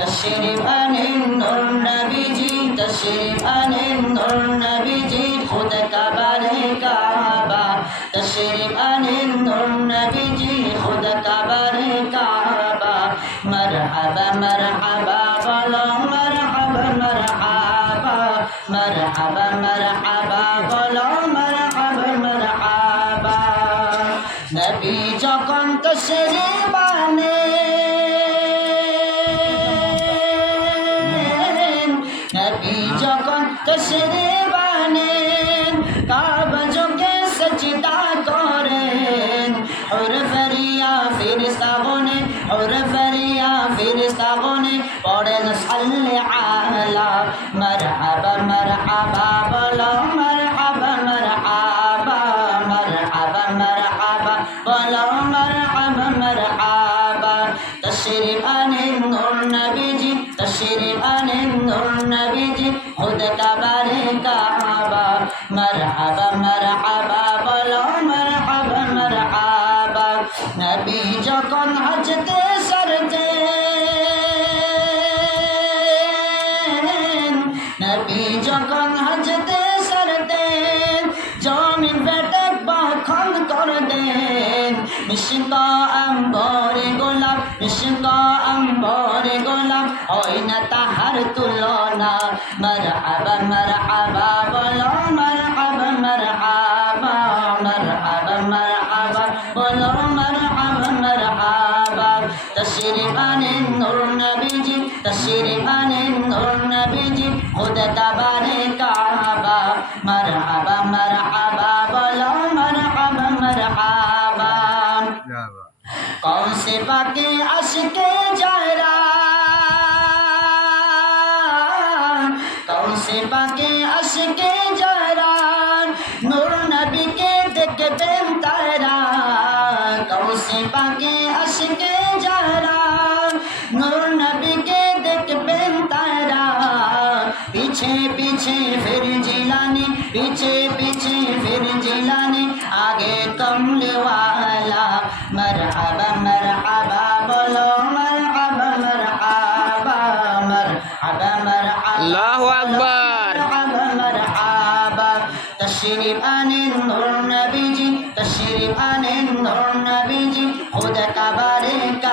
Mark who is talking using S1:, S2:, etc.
S1: তশরিফ আনেন নূর নবীজি তশরিফ আনেন নূর নবীজি খুদ কাবারে কাবা তশরিফ আনেন নূর নবীজি খুদ কাবারে কাবা মারহাবা মারহাবা বলো মারহাবা মারহাবা মারহাবা মারহাবা বলো মারহাবা মারহাবা নবী যখন তশরিফ নবী যখন তসরে বানে কাবজকে সচিতা করেন। ওর ফরিয়া ফির সাবনে ওর ফরিয়া ফির সাবনে পড়েন সাল্লে আলা। মারহাবা মারহাবা, বলো মারহাবা মারহাবা মারহাবা মারহাবা, বলো মারহাবা মারহাবা। তসরে بشر أنند النبي خد كبارك هبا مرحبا مرحبا بلو مرحبا مرحبا نبي যখন হাজতে সরতে নবী যখন হাজতে সরতে জমিন বেটে বাখন করে দেন মিশিত আম্বর মিশিক আম্বরে গোলাপ, হয় না তাহার তুলনা। মর আবা মর আবা বলো মর আবা মর আবা মর আবা মর আবা বলো মর আবা মর আবা তশরিফ আনেন নূর নবীজি তশরিফ আনেন নূর নবীজি খুদ কাবারে কাবা। মারহাবা মারহাবা कौन से बाके अशके जरा कौन से बाके अशके जरा नूर नबी के देखबेन तारा कौन से बाके अशके जरा नूर नबी के देखबेन तारा पीछे पीछे फिर जिलानी पीछे पीछे फिर जिलानी आगे कमले تشريف عن النور نبيجي تشريف
S2: عن النور
S1: نبيجي خذك بارك